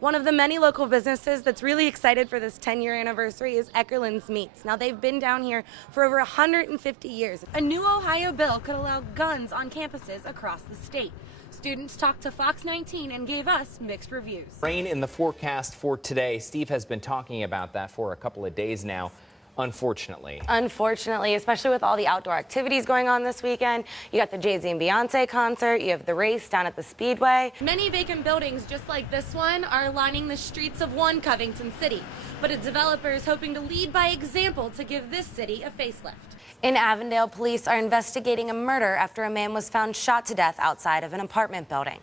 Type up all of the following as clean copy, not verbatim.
One of the many local businesses that's really excited for this 10-year anniversary is Eckerlin's Meats. Now, they've been down here for over 150 years. A new Ohio bill could allow guns on campuses across the state. Students talked to Fox 19 and gave us mixed reviews. Rain in the forecast for today. Steve has been talking about that for a couple of days now. Unfortunately, especially with all the outdoor activities going on this weekend. You got the Jay-Z and Beyonce concert, you have the race down at the Speedway. Many vacant buildings just like this one are lining the streets of one Covington city, but a developer is hoping to lead by example to give this city a facelift. In Avondale, police are investigating a murder after a man was found shot to death outside of an apartment building.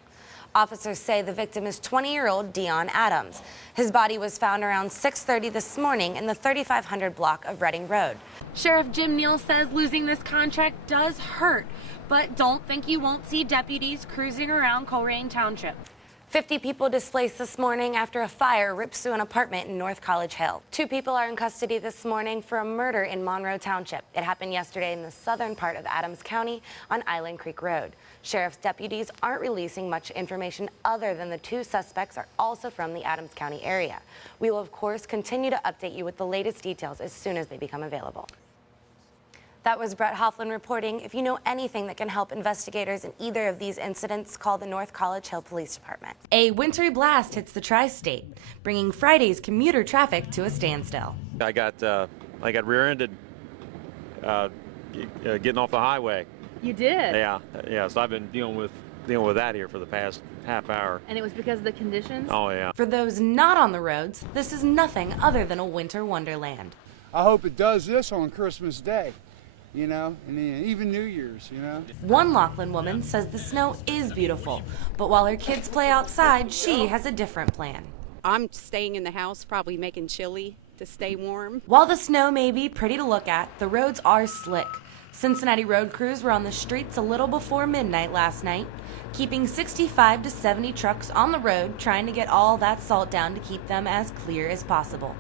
Officers say the victim is 20-year-old Dion Adams. His body was found around 6:30 this morning in the 3500 block of Reading Road. Sheriff Jim Neal says losing this contract does hurt, but don't think you won't see deputies cruising around Colerain Township. 50 people displaced this morning after a fire rips through an apartment in North College Hill. 2 people are in custody this morning for a murder in Monroe Township. It happened yesterday in the southern part of Adams County on Island Creek Road. Sheriff's deputies aren't releasing much information other than the 2 suspects are also from the Adams County area. We will, of course, continue to update you with the latest details as soon as they become available. That was Brett Hofflin reporting. If you know anything that can help investigators in either of these incidents, call the North College Hill Police Department. A wintry blast hits the tri-state, bringing Friday's commuter traffic to a standstill. I got rear-ended getting off the highway. You did? Yeah. So I've been dealing with that here for the past half hour. And it was because of the conditions? Oh yeah. For those not on the roads, this is nothing other than a winter wonderland. I hope it does this on Christmas Day. You know, and even New Year's, you know. One Laughlin woman says the snow is beautiful, but while her kids play outside, she has a different plan. I'm staying in the house, probably making chili to stay warm. While the snow may be pretty to look at, the roads are slick. Cincinnati road crews were on the streets a little before midnight last night, keeping 65 to 70 trucks on the road, trying to get all that salt down to keep them as clear as possible.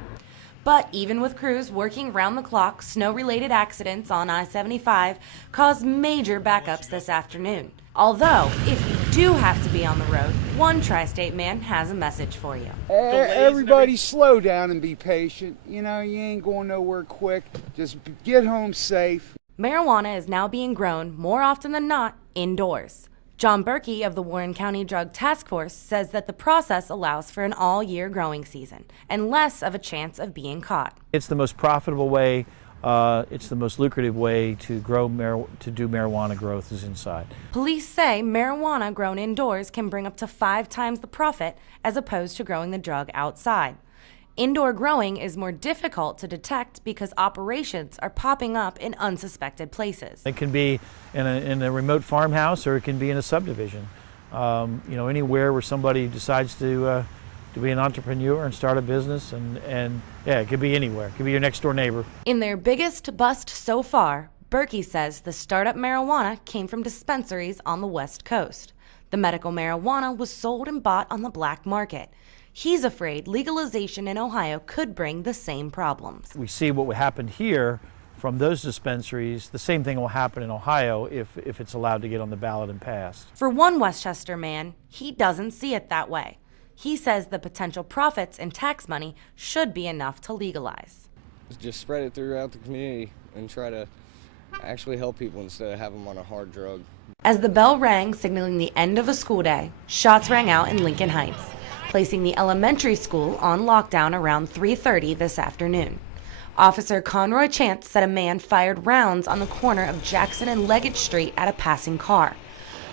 But even with crews working round the clock, snow-related accidents on I-75 caused major backups this afternoon. Although, if you do have to be on the road, one tri-state man has a message for you. Everybody slow down and be patient. You know, you ain't going nowhere quick. Just get home safe. Marijuana is now being grown, more often than not, indoors. John Berkey of the Warren County Drug Task Force says that the process allows for an all-year growing season and less of a chance of being caught. It's the most profitable way, it's the most lucrative way to do marijuana growth is inside. Police say marijuana grown indoors can bring up to 5 times the profit as opposed to growing the drug outside. Indoor growing is more difficult to detect because operations are popping up in unsuspected places. It can be in a remote farmhouse, or it can be in a subdivision. You know, anywhere where somebody decides to be an entrepreneur and start a business, and yeah, it could be anywhere. It could be your next door neighbor. In their biggest bust so far, Berkey says the startup marijuana came from dispensaries on the West Coast. The medical marijuana was sold and bought on the black market. He's afraid legalization in Ohio could bring the same problems. We see what happened here from those dispensaries. The same thing will happen in Ohio if it's allowed to get on the ballot and passed. For one Westchester man, he doesn't see it that way. He says the potential profits and tax money should be enough to legalize. Just spread it throughout the community and try to actually help people instead of have them on a hard drug. As the bell rang signaling the end of a school day, shots rang out in Lincoln Heights, placing the elementary school on lockdown around 3:30 this afternoon. Officer Conroy Chance said a man fired rounds on the corner of Jackson and Leggett Street at a passing car,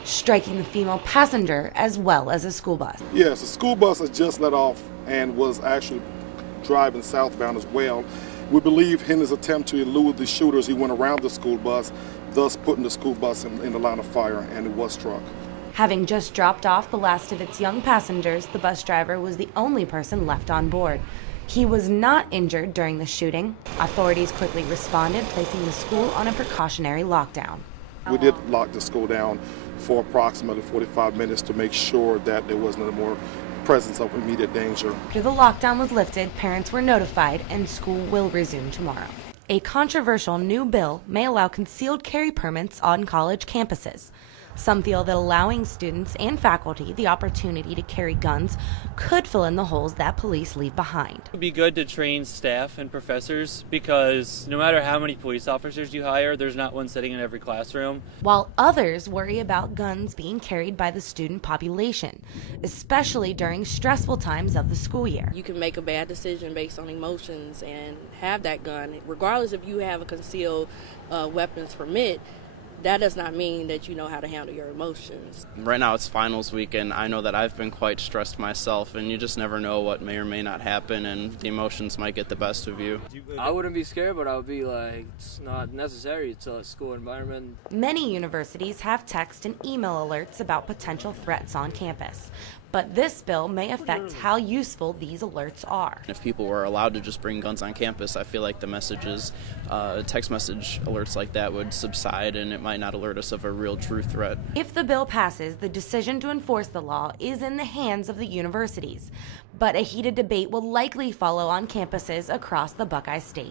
striking the female passenger as well as a school bus. Yes, the school bus had just let off and was actually driving southbound as well. We believe in his attempt to elude the shooters, he went around the school bus, thus putting the school bus in the line of fire, and it was struck. Having just dropped off the last of its young passengers, the bus driver was the only person left on board. He was not injured during the shooting. Authorities quickly responded, placing the school on a precautionary lockdown. We did lock the school down for approximately 45 minutes to make sure that there was no more presence of immediate danger. After the lockdown was lifted, parents were notified and school will resume tomorrow. A controversial new bill may allow concealed carry permits on college campuses. Some feel that allowing students and faculty the opportunity to carry guns could fill in the holes that police leave behind. It would be good to train staff and professors because no matter how many police officers you hire, there's not one sitting in every classroom. While others worry about guns being carried by the student population, especially during stressful times of the school year. You can make a bad decision based on emotions and have that gun. Regardless if you have a concealed weapons permit, that does not mean that you know how to handle your emotions. Right now it's finals week, and I know that I've been quite stressed myself, and you just never know what may or may not happen, and the emotions might get the best of you. I wouldn't be scared, but I would be like, it's not necessary. It's a school environment. Many universities have text and email alerts about potential threats on campus, but this bill may affect how useful these alerts are. If people were allowed to just bring guns on campus, I feel like the messages, text message alerts like that would subside, and it might not alert us of a real true threat. If the bill passes, the decision to enforce the law is in the hands of the universities, but a heated debate will likely follow on campuses across the Buckeye State.